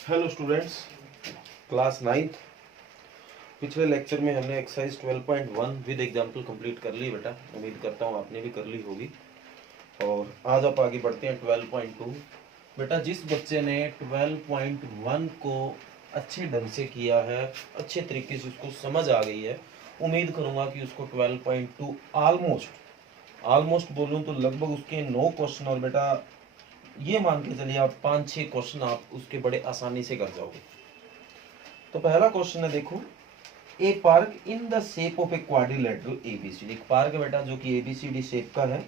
Hello students, class ninth. पिछले lecture में हमने एक्सरसाइज 12.1 विद एग्जाम्पल कंप्लीट कर ली बेटा। उम्मीद करता हूँ आपने भी कर ली होगी। और आज आप आगे बढ़ते हैं 12.2। बेटा जिस बच्चे ने 12.1 को अच्छे ढंग से किया है, अच्छे तरीके से उसको समझ आ गई है, उम्मीद करूँगा कि उसको 12.2 ऑलमोस्ट बोलूँ तो लगभग उसके 9 क्वेश्चन, और बेटा ये मान के चलिए आप 5-6 क्वेश्चन आप उसके बड़े आसानी से कर जाओगे। तो पहला क्वेश्चन है, देखो, a park in the shape of a quadrilateral ABCD. एक पार्क है बेटा जो कि एबीसीडी शेप का है,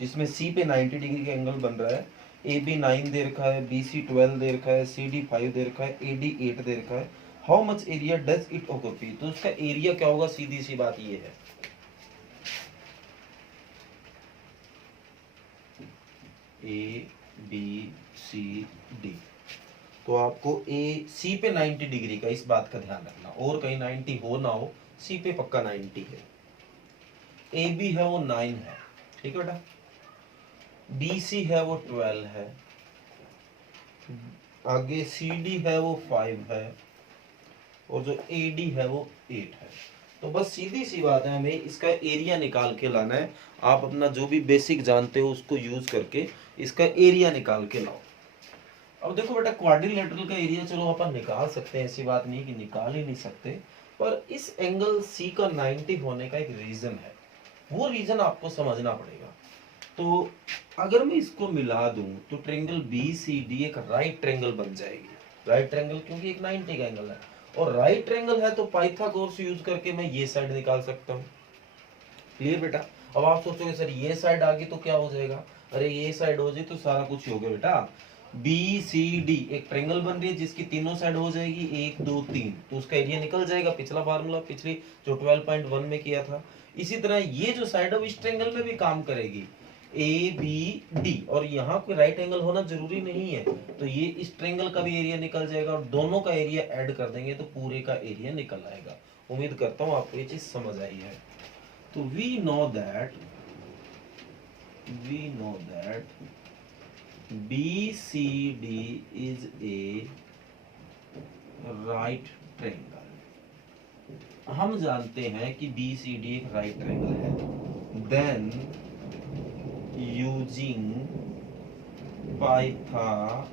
जिसमें सी पे 90 डिग्री का एंगल बन रहा है। ए बी 9 दे रखा है, बी सी 12 दे रखा है, सी डी 5 दे रखा है, ए डी 8 दे रखा है। How much area does it occupy? तो उसका एरिया क्या होगा? सीधी सी बात ये है, ए बी सी डी। तो आपको ए सी पे 90 डिग्री का, इस बात का ध्यान रखना, और कहीं 90 हो ना हो, सी पे पक्का 90 है। ए बी है वो 9 है, ठीक है बेटा। बी सी है वो 12 है, आगे सी डी है वो 5 है, और जो ए डी है वो 8 है। तो बस सीधी सी बात है, हमें इसका एरिया निकाल के लाना है। आप अपना जो भी बेसिक जानते हो उसको यूज करके इसका एरिया निकाल के लाओ। अब देखो बेटा, क्वाड्रिलेटरल का एरिया चलो अपन निकाल सकते हैं, ऐसी बात नहीं कि निकाल ही नहीं सकते, पर इस एंगल सी का 90 होने का एक रीजन है, वो रीजन आपको समझना पड़ेगा। तो अगर मैं इसको मिला दूं तो ट्रायंगल बी सी डी एक राइट ट्रायंगल बन जाएगी। राइट ट्रायंगल क्योंकि एक 90 का एंगल है, और राइट ट्रायंगल है तो पाइथागोरस यूज करके मैं ये साइड निकाल सकता हूँ। क्लियर बेटा? अब आप सोचोगे सर ये साइड आ गई तो क्या हो जाएगा? अरे ये साइड हो जाए तो सारा कुछ हो गया बेटा। बी सी डी एक ट्रायंगल बन रही है जिसकी तीनों साइड हो जाएगी 1 2 3, तो उसका एरिया निकल जाएगा। पिछला फार्मूला पिछली जो 12.1 में किया था, इसी तरह ये जो साइड है इस ट्रायंगल में भी काम करेगी, ए बी डी। और यहाँ कोई राइट एंगल होना जरूरी नहीं है, तो ये इस ट्रायंगल का भी एरिया निकल जाएगा, और दोनों का एरिया ऐड कर देंगे तो पूरे का एरिया निकल आएगा। उम्मीद करता हूँ आपको ये चीज समझ आई है। तो we know that BCD is a right triangle। हम जानते हैं कि BCD एक राइट ट्रायंगल है। Then using पाइथागोरस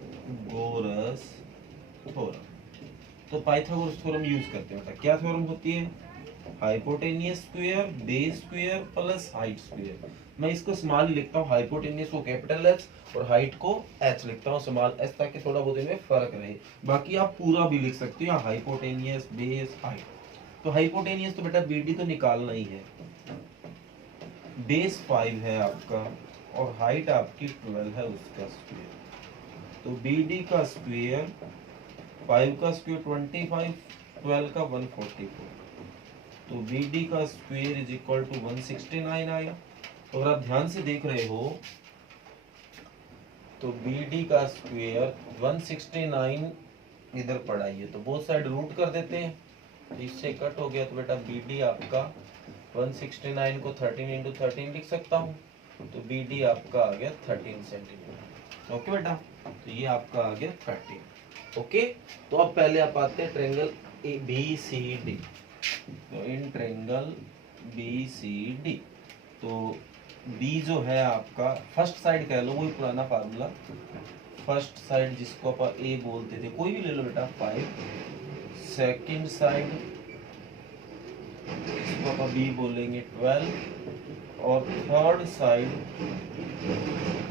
थ्योरम, तो पाइथागोरस थ्योरम यूज करते हैं। क्या थ्योरम होती है? Hypotenuse square base square plus height square. मैं इसको स्मॉल लिखता हूँ, हाइपोटेनियस को कैपिटल एच और हाइट को एच लिखता हूँ स्मॉल एच, ताकि थोड़ा बहुत इनमें फर्क रहे। बाकी आप पूरा भी लिख सकते हो, हाइपोटेनियस बेस हाइट। तो हाइपोटेनियस तो बेटा बीडी तो निकालना ही है, बेस 5 है आपका और हाइट आपकी 12 है, उसका स्क्वायर। तो बीडी का स्क्वायर 5 का स्क्वायर 25, 12 का 144, तो BD का स्क्वायर इज इक्वल टू 169 आया। तो अगर आप ध्यान से देख रहे हो तो BD का स्क्वायर 169 इधर पड़ा ही है, तो बोथ साइड रूट कर देते हैं, तो इससे कट हो गया। तो बेटा BD आपका 169 को 13 इंटू 13 लिख सकता हूँ, तो BD आपका आ गया 13 सेंटीमीटर। ओके बेटा, तो ये आपका आ गया 13। ओके, तो अब पहले आप आते हैं ट्रायंगल ABCD। तो इन ट्रायंगल BCD, तो B जो है आपका फर्स्ट साइड कह लो, वही पुराना फार्मूला, फर्स्ट साइड जिसको आप A बोलते थे, कोई भी ले लो बेटा 5, सेकंड साइड जिसको आप B बोलेंगे 12, और थर्ड साइड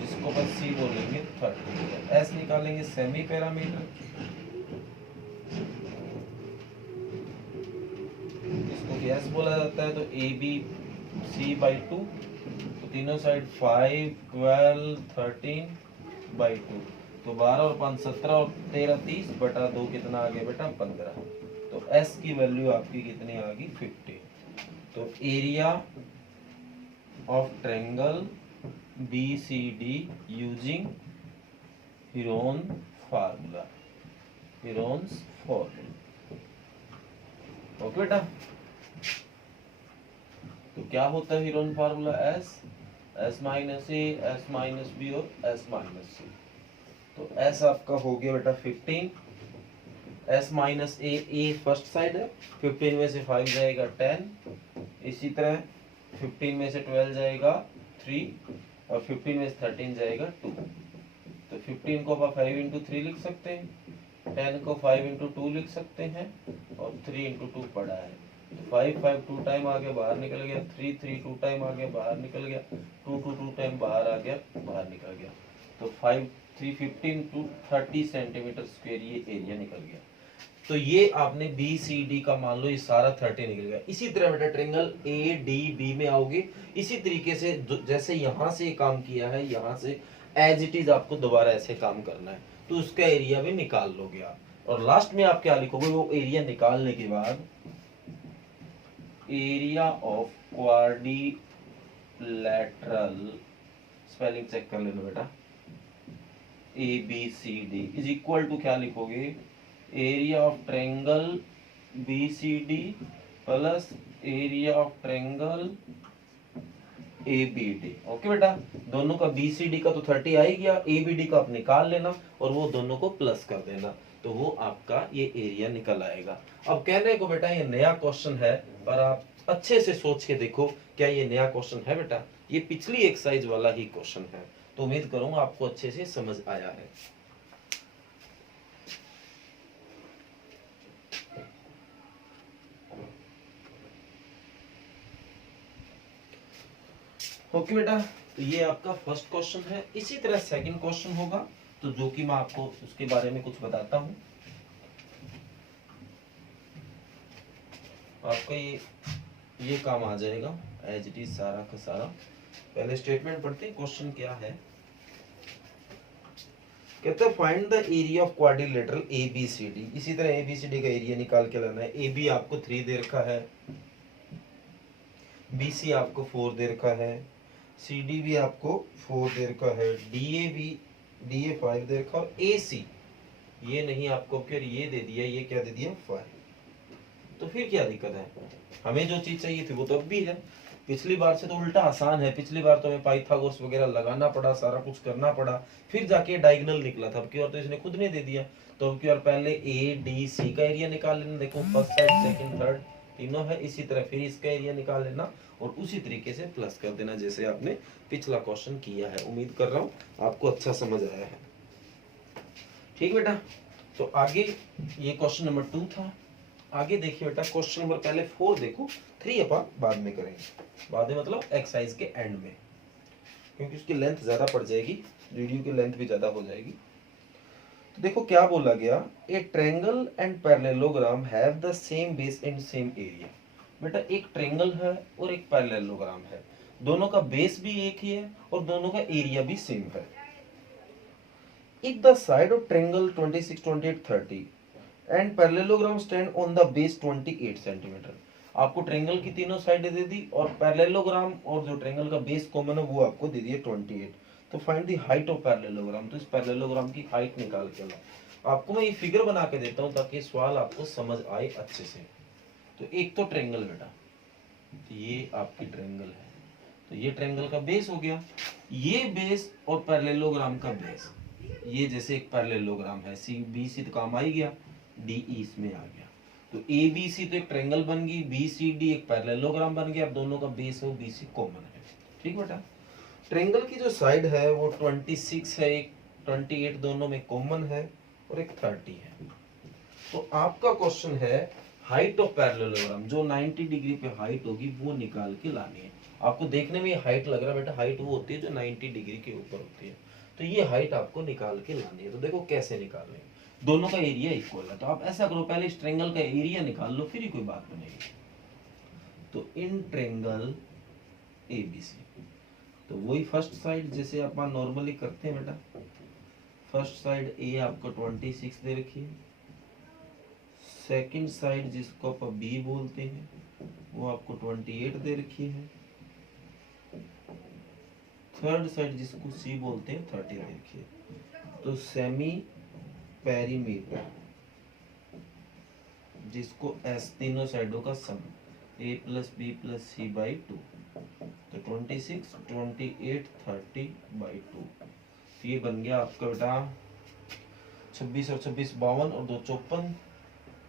जिसको आप C बोलेंगे 30। S निकालेंगे सेमी पैरामीटर, एस बोला जाता है, तो ए बी सी बाई 2, तो तीनों साइड 5 12 13 बाई 2, तो 12 और 5 17 और 13 30 बटा 2 कितना आ गया बेटा 15। तो एस की वैल्यू आपकी कितनी आ गई 50। तो area of triangle BCD using Heron formula, Heron's formula. Okay बेटा, तो क्या होता है Heron formula? S minus A, S minus B और एस माइनस सी। तो एस आपका हो गया बेटा 15, s माइनस ए फर्स्ट साइड है, 15 में से 5 जाएगा 10, इसी तरह 15 में से 12 जाएगा 3 और 15 में से 13 जाएगा 2। तो 15 को आप 5 इंटू 3 लिख सकते हैं, 10 को 5 इंटू 2 लिख सकते हैं और 3 इंटू 2 पड़ा है। तो 5 5 2 टाइम आगे बाहर निकल गया, 3 3 2 टाइम आगे बाहर निकल गया, 2 2 2 टाइम बाहर आ गया, बाहर निकल गया। तो 5 3 15 टू 30 सेंटीमीटर स्क्वायर ये एरिया निकल गया। तो ये आपने बी सी डी का मान लो ये सारा 30 निकल गया। इसी तरह बेटा ट्रेंगल ए डी बी में आओगे, इसी तरीके से जैसे यहां से काम किया है, यहां से एज इट इज आपको दोबारा ऐसे काम करना है, तो उसका एरिया भी निकाल लोगे आप। और लास्ट में आप क्या लिखोगे, वो एरिया निकालने के बाद area of quadrilateral, spelling check कर लेना बेटा, A B C D is equal to क्या लिखोगे, area of triangle B C D plus area of triangle A B D. Okay बेटा, दोनों का बी सी डी का तो 30 आ ही गया, ए बी डी का आप निकाल लेना और वो दोनों को प्लस कर देना, तो वो आपका ये एरिया निकल आएगा। अब कहने को बेटा ये नया क्वेश्चन है, पर आप अच्छे से सोच के देखो क्या ये नया क्वेश्चन है बेटा, ये पिछली एक्सरसाइज वाला ही क्वेश्चन है। तो उम्मीद करूंगा आपको अच्छे से समझ आया है। ओके बेटा, तो ये आपका फर्स्ट क्वेश्चन है। इसी तरह सेकंड क्वेश्चन होगा, तो जो कि मैं आपको उसके बारे में कुछ बताता हूं। आपका ये काम आ जाएगा एज इट इज सारा का सारा। पहले स्टेटमेंट पढ़ते हैं, क्वेश्चन क्या है। कहता है find the area of quadrilateral A B C D. इसी तरह ए बी सी डी का एरिया निकाल के लाना है। ए बी आपको 3 दे रखा है, बी सी आपको 4 दे रखा है, सी डी भी आपको 4 दे रखा है, डी ए 5 दे रखा और ए सी ये नहीं आपको, फिर ये दे दिया, ये क्या दे दिया 5। तो फिर क्या दिक्कत है, हमें जो चीज चाहिए थी वो तो अब भी है। पिछली बार से तो उल्टा आसान है, पिछली बार तो हमें पाइथागोरस वगैरह लगाना पड़ा, सारा कुछ करना पड़ा, फिर जाके डायगोनल निकला था। अब की बार तो इसने खुद ने दे दिया। तो अब की बार पहले ए डी सी का एरिया निकाल लेना, देखो फर्स्ट साइड सेकंड थर्ड तीनों है, इसी तरह फिर इसका एरिया निकाल लेना और उसी तरीके से प्लस कर देना जैसे आपने पिछला क्वेश्चन किया है। उम्मीद कर रहा हूँ आपको अच्छा समझ आया है। ठीक बेटा, तो आगे ये क्वेश्चन नंबर 2 था। आगे देखिए बेटा, क्वेश्चन नंबर पहले 4 देखो, 3 अपन बाद में करेंगे, बाद में मतलब एक्सरसाइज के एंड में, क्योंकि उसकी लेंथ ज्यादा पड़ जाएगी, वीडियो की लेंथ भी ज्यादा हो जाएगी। तो देखो क्या बोला गया, ए triangle and parallelogram have the same base and same area. बेटा एक ट्रायंगल है और एक पैरेललोग्राम है, दोनों का बेस भी एक ही है और दोनों का एरिया भी सेम है। If the side of triangle 26 28 30 and parallelogram stand on the base 28 centimetre. आपको ट्रायंगल की तीनों साइडें दे दी और पैरेललोग्राम और जो ट्रायंगल का बेस कॉमन है वो आपको दे दिया 28। तो find the height of parallelogram, तो इस पैरेललोग्राम की हाइट निकाल के लाओ। आपको मैं ये फिगर बना के देता हूं ताकि सवाल आपको समझ आए अच्छे से। तो एक तो ट्रायंगल बेटा, तो ये आपकी ट्रायंगल है, तो ये ट्रायंगल का बेस हो गया, ये बेस और पैरेललोग्राम का बेस, ये जैसे एक पैरेललोग्राम है, सी बी सी तो काम आ ही गया, डी ई इसमें आ गया। तो ए बी सी तो एक ट्रायंगल बन गई, बी सी डी एक पैरेललोग्राम बन गया। अब दोनों का बेस हो बी सी कॉमन है। ठीक बेटा, ट्रायंगल की जो साइड है वो 26 है, एक 28 दोनों में कॉमन है और एक 30 है। तो आपका क्वेश्चन है हाइट ऑफ पैरेललोग्राम, जो 90 डिग्री पे हाइट होगी वो निकाल के लानी है। आपको देखने में ये हाइट लग रहा है बेटा, हाइट वो होती है जो 90 डिग्री के ऊपर होती है। तो ये हाइट आपको निकाल के लानी है। तो देखो कैसे निकालनी है, दोनों का एरिया इक्वल है, तो आप ऐसा करो पहले इस ट्रायंगल का एरिया निकाल लो, फिर ही कोई बात बनेगी। तो इन ट्रायंगल एबीसी, तो वही फर्स्ट साइड जैसे आप नॉर्मली करते हैं बेटा, फर्स्ट साइड ए आपको 26 दे रखी है, सेकंड साइड जिसको आप बी बोलते हैं वो आपको 28 दे रखी है, थर्ड साइड जिसको सी बोलते हैं 30 दे रखी है। तो सेमी पेरीमीटर जिसको एस, तीनों साइडों का sum, a plus b plus c by 2, तो 26 28 30 बाई 2। ये बन गया आपका बेटा 26 और 26 52 और 2 54,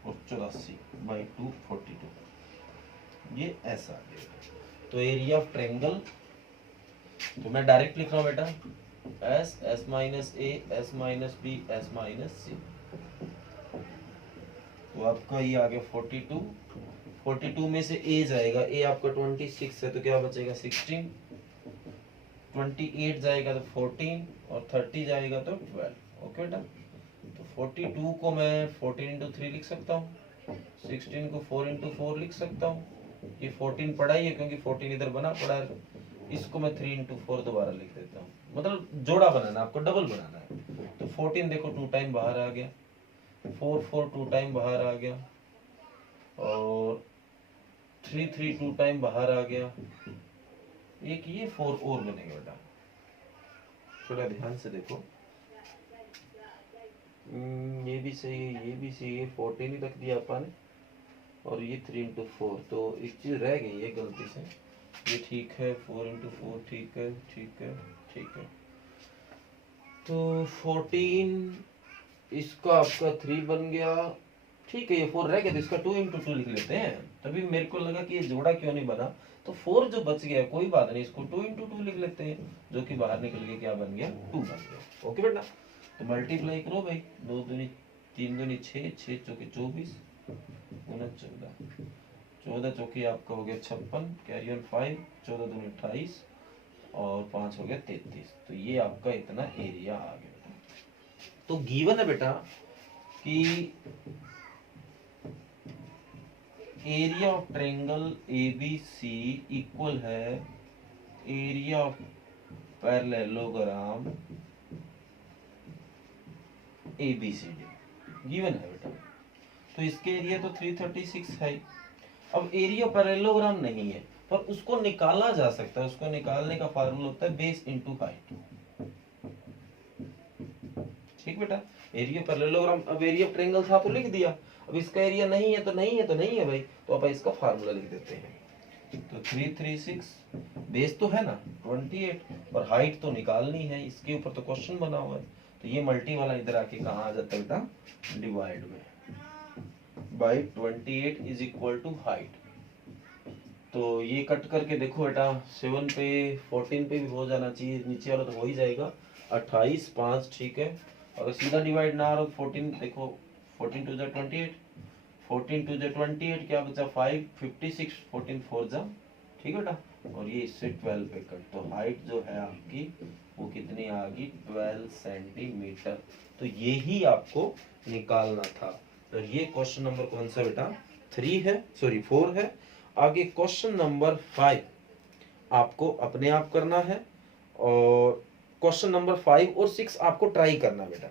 और 84 बाई 2 42, ये ऐसा आ जाएगा। तो एरिया ऑफ ट्रायंगल, तो मैं डायरेक्ट लिख रहा हूँ बेटा, S S minus A S minus B S minus C. तो आपका ये आ गया 42, 42 में से ए जाएगा, ए आपका 26 है तो क्या बचेगा 16, 28 जाएगा तो 14 और 30 जाएगा तो 12। ओके बेटा, तो 42 को मैं 14 इंटू 3 लिख सकता हूँ, 16 को 4 इंटू 4 लिख सकता हूँ, ये 14 पड़ा ही है क्योंकि 14 इधर बना पड़ा है, इसको मैं 3 इंटू 4 दोबारा लिख देता हूँ, मतलब जोड़ा बनाना है आपको, डबल बनाना है। तो 14 देखो 2 टाइम बाहर आ गया, 4 4 2 टाइम बाहर आ गया, और 3 3 2 टाइम बाहर आ गया, एक ये 4 और बनेगा बेटा, थोड़ा ध्यान से देखो। ये भी सही है, ये भी सही है, 14 ही रख दिया अपन, और ये 3 इंटू 4, तो एक चीज रह गई है गलती से, ये ठीक है, 4 इंटू 4 ठीक है, ठीक है, ठीक है। तो 14 इसका आपका 3 बन गया, ठीक है, ये 4 रह गया तो इसका 2 इंटू 2 लिख लेते हैं, तभी मेरे को लगा कि ये जोड़ा क्यों नहीं बना, तो 4 जो बच गया कोई बात नहीं, इसको 2 इंटू 2 लिख लेते हैं, जो कि बाहर निकल के क्या बन गया 2 बन गया। ओके बेटा, तो मल्टीप्लाई करो भाई, 2 दूनी 3 दूनी 6, 6 चौके 24, 14, 14 चौके आपका हो गया 56, कैरी ऑन 5, 14 दूनी 28 और 5 हो गया 33, तो ये आपका इतना एरिया आ गया। तो गिवन है बेटा कि area of triangle ABC equal है area of parallelogram ABCD, given है बेटा। तो इसके एरिया तो 336 है। अब एरिया पैरेललोग्राम नहीं है पर उसको निकाला जा सकता है, उसको निकालने का फार्मूला होता है बेस इनटू हाइट। ठीक बेटा, एरिया पैरेललोग्राम, अब एरिया ऑफ ट्रायंगल था तो लिख दिया, अब इसका एरिया नहीं है तो नहीं है तो नहीं है भाई, तो आप इसका फार्मूला लिख देते हैं। तो 336 बेस तो है ना 28 और हाइट तो निकालनी है, इसके ऊपर तो क्वेश्चन बना हुआ है, तो ये मल्टी वाला इधर आके कहाँ आ जाता है बेटा, डिवाइड में by 28 is equal to height. तो ये कट करके देखो बेटा, 7 पे 14 पे भी हो जाना चाहिए, नीचे वाला तो हो ही जाएगा, 28 5 ठीक है। अगर सीधा डिवाइड ना हो 14 देखो, 14 टू जा 28, 14 टू जा 28 क्या बचा 5 56, 14 4 जा, ठीक है बेटा, और ये इससे 12 पे कट, तो हाइट जो है आपकी वो कितनी आ गई 12 सेंटीमीटर। तो ये ही आपको निकालना था। तो ये क्वेश्चन नंबर कौन सा बेटा 3 है, सॉरी 4 है। आगे क्वेश्चन नंबर 5 आपको अपने आप करना है, और क्वेश्चन नंबर 5 और 6 आपको ट्राई करना बेटा।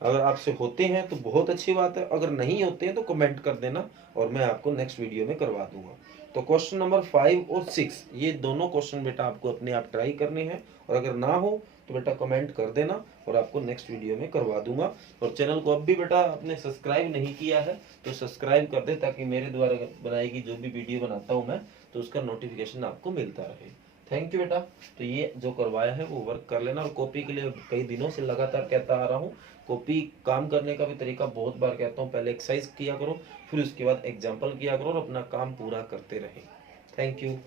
अगर आपसे होते हैं तो बहुत अच्छी बात है, अगर नहीं होते हैं तो कमेंट कर देना और मैं आपको नेक्स्ट वीडियो में करवा दूंगा। तो क्वेश्चन नंबर 5 और 6 ये दोनों क्वेश्चन बेटा आपको अपने आप ट्राई करने हैं, और अगर ना हो तो बेटा कमेंट कर देना और आपको नेक्स्ट वीडियो में करवा दूंगा। और चैनल को अब भी बेटा आपने सब्सक्राइब नहीं किया है तो सब्सक्राइब कर दे, ताकि मेरे द्वारा बनाई गई जो भी वीडियो बनाता हूँ मैं तो उसका नोटिफिकेशन आपको मिलता रहे। थैंक यू बेटा। तो ये जो करवाया है वो वर्क कर लेना, और कॉपी के लिए कई दिनों से लगातार कहता आ रहा हूँ, कॉपी काम करने का भी तरीका बहुत बार कहता हूँ, पहले एक्सरसाइज किया करो फिर उसके बाद एग्जाम्पल किया करो और अपना काम पूरा करते रहें। Thank you.